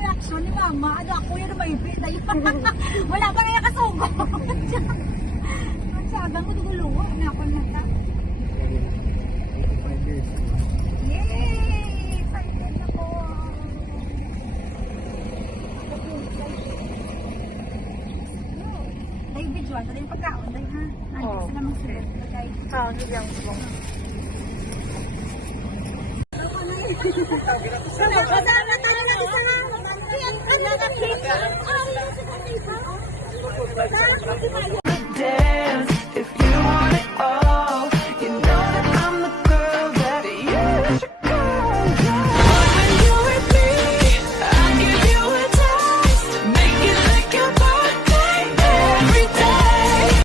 Reaction ni Mama, ano ako yun may bida yun. Wala pa nga kasugo. Magsagang ko duguluwa, may ako nata. Yay! Excited ako. Dahil video, ito yung pagkaon, dahil ha? Nandiyo sila mong sila. Hindi lang po. Kasama tayo na isa nga. Dance if you want it all. You know that I'm the girl that you should go. When you're with me, I give you a taste. Make it like your birthday every day.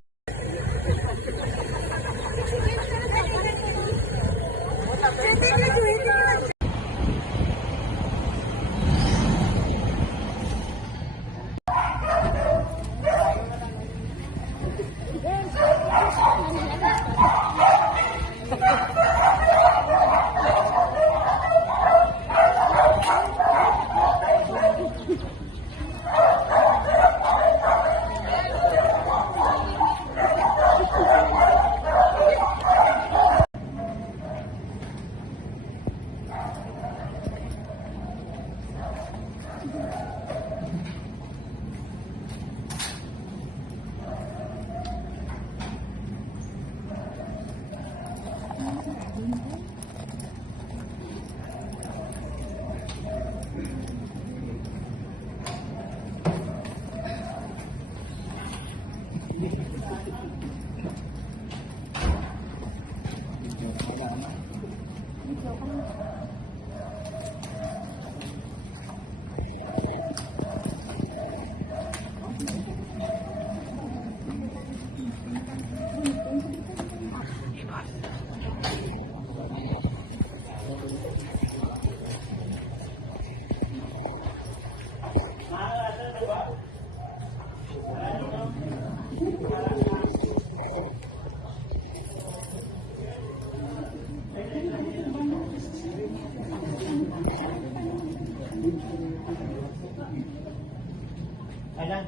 Kailan?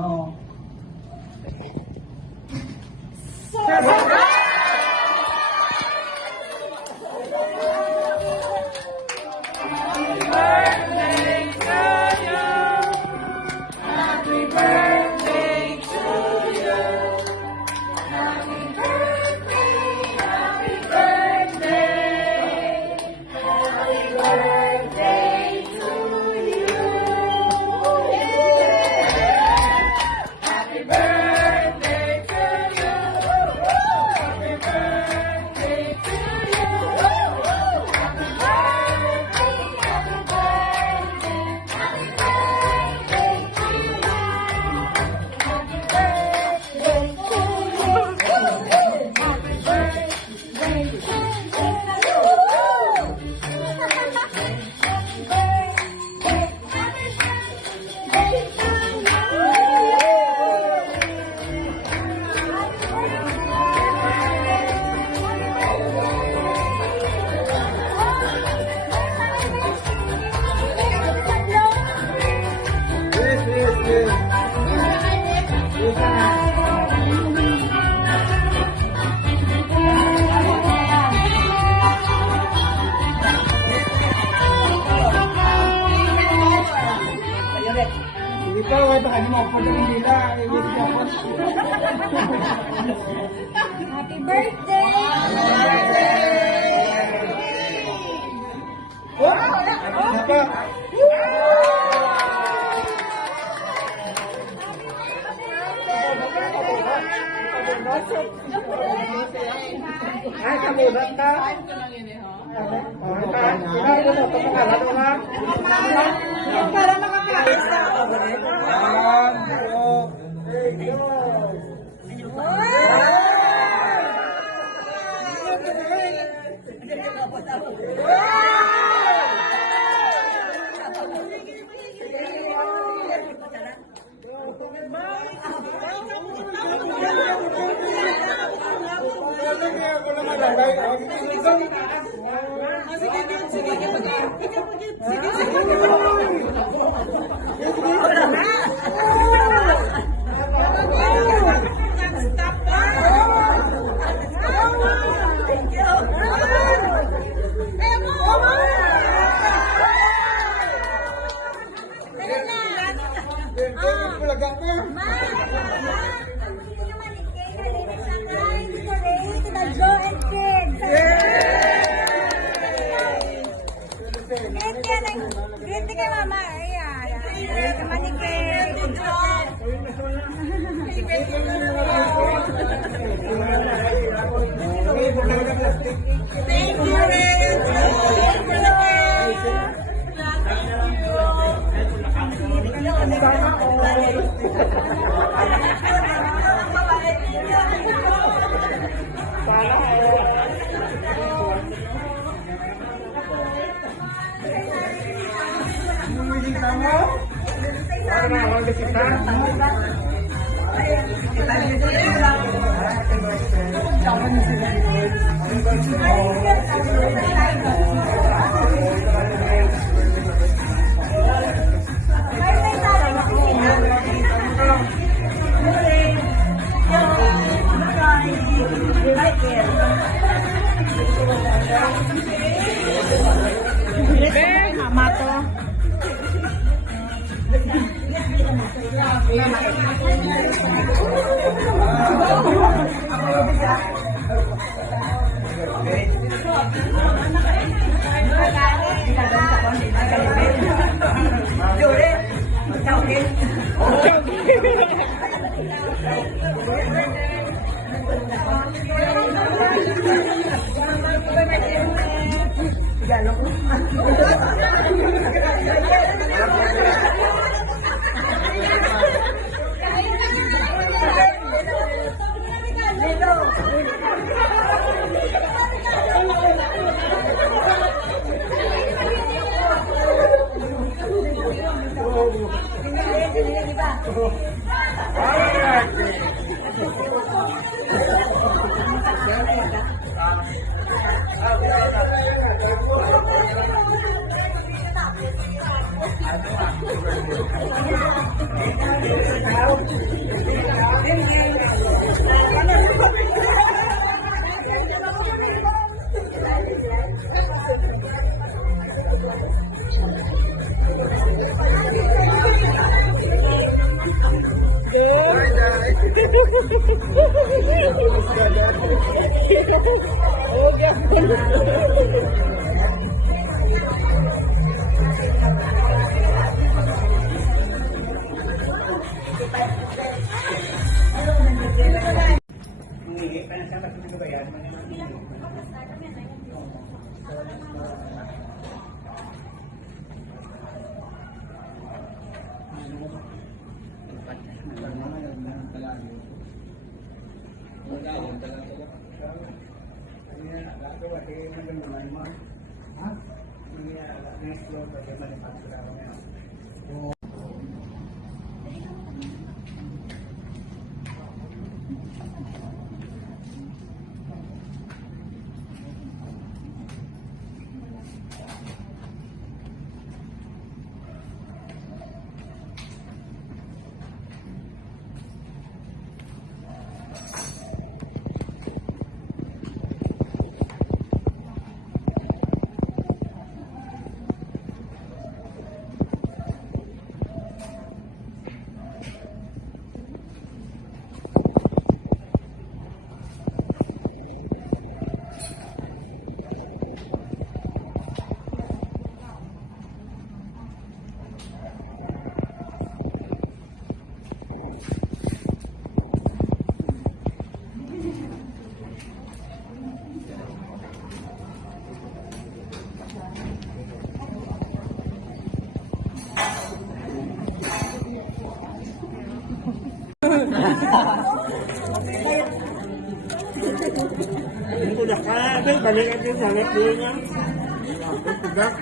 Oo. Ikaw, ay baka mo ako na nila. Happy birthday! Ay, kamulat ka. Para makakain sa Wow! ko lang alagay. Ganti kay mama. Ayan. Ganti manikit. Good job. Thank you, Ren. Mato. Balik natin sa left niya. Tugak.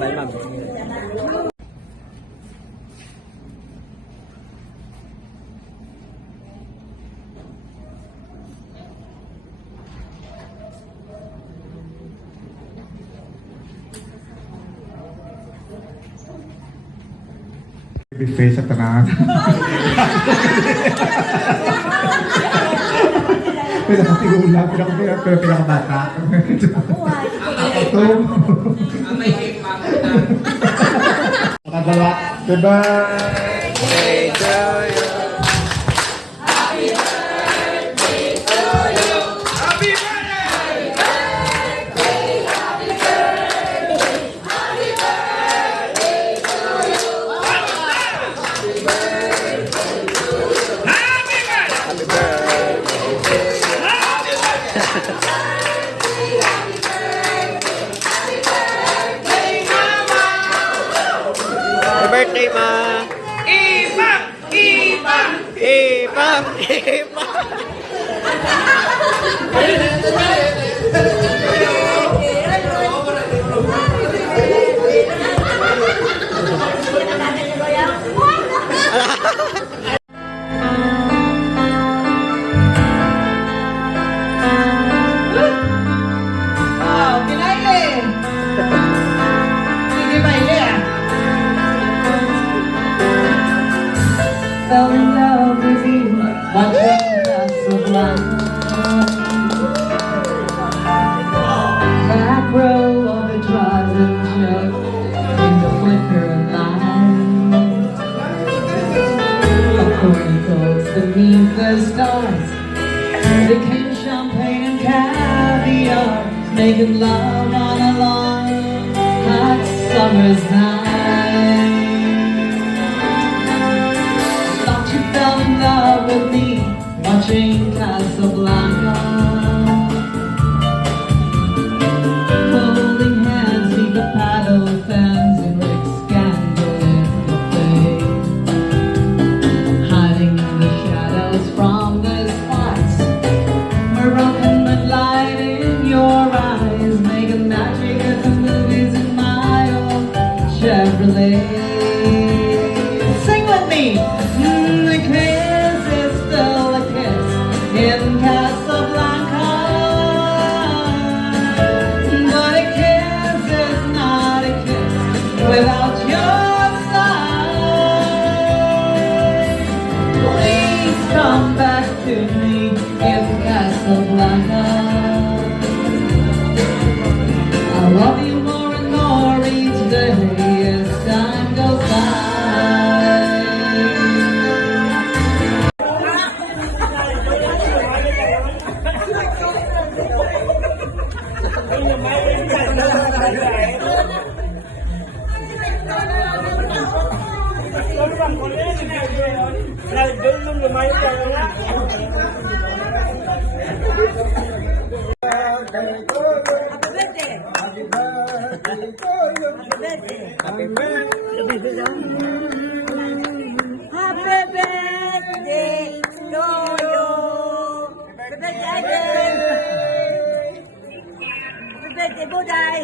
Bye, ma'am. Face sa tanan. Pinakatigula, pinakabata. Ito. Nakadala. Diba? Happy birthday, ma! Ipak! Ipak! Ipak! Ipak! Oh, kinaili. Sige, baile ah. Fell in love with you, watching Casablanca. Back row of a driving truck in the flicker of light. Acquaintance beneath the stars. Became champagne and caviar, making love on a long hot summer's night. Thought you fell in love with me, watching Casablanca. Holding hands, beneath the paddle fans and Rick Scandal in the bay. Hiding in the shadows from the spots. Moroccan moonlight in your eyes, making magic at the movies in my old Chevrolet. Sing with me! The kiss is still a kiss in Casablanca, but a kiss is not a kiss without your side. Please come back to me in Casablanca. I love you more and more each day as time goes by. Happy birthday to you. Happy birthday, Buday.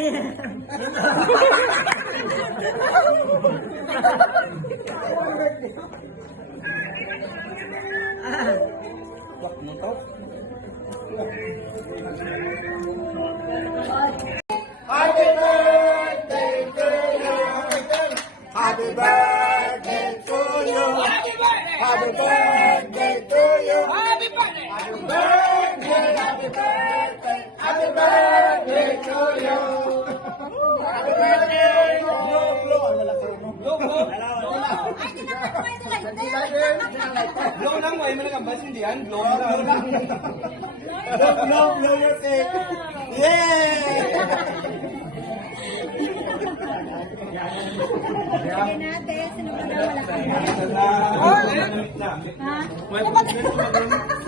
Happy birthday to you. Happy birthday to you. Happy birthday. Happy birthday. Happy birthday. Happy birthday to you. Happy birthday. Blow lang, may malagambas hindi yan. Blow lang. Blow your cake. Yeah. Sige natin, sino ba na wala kami? Ha?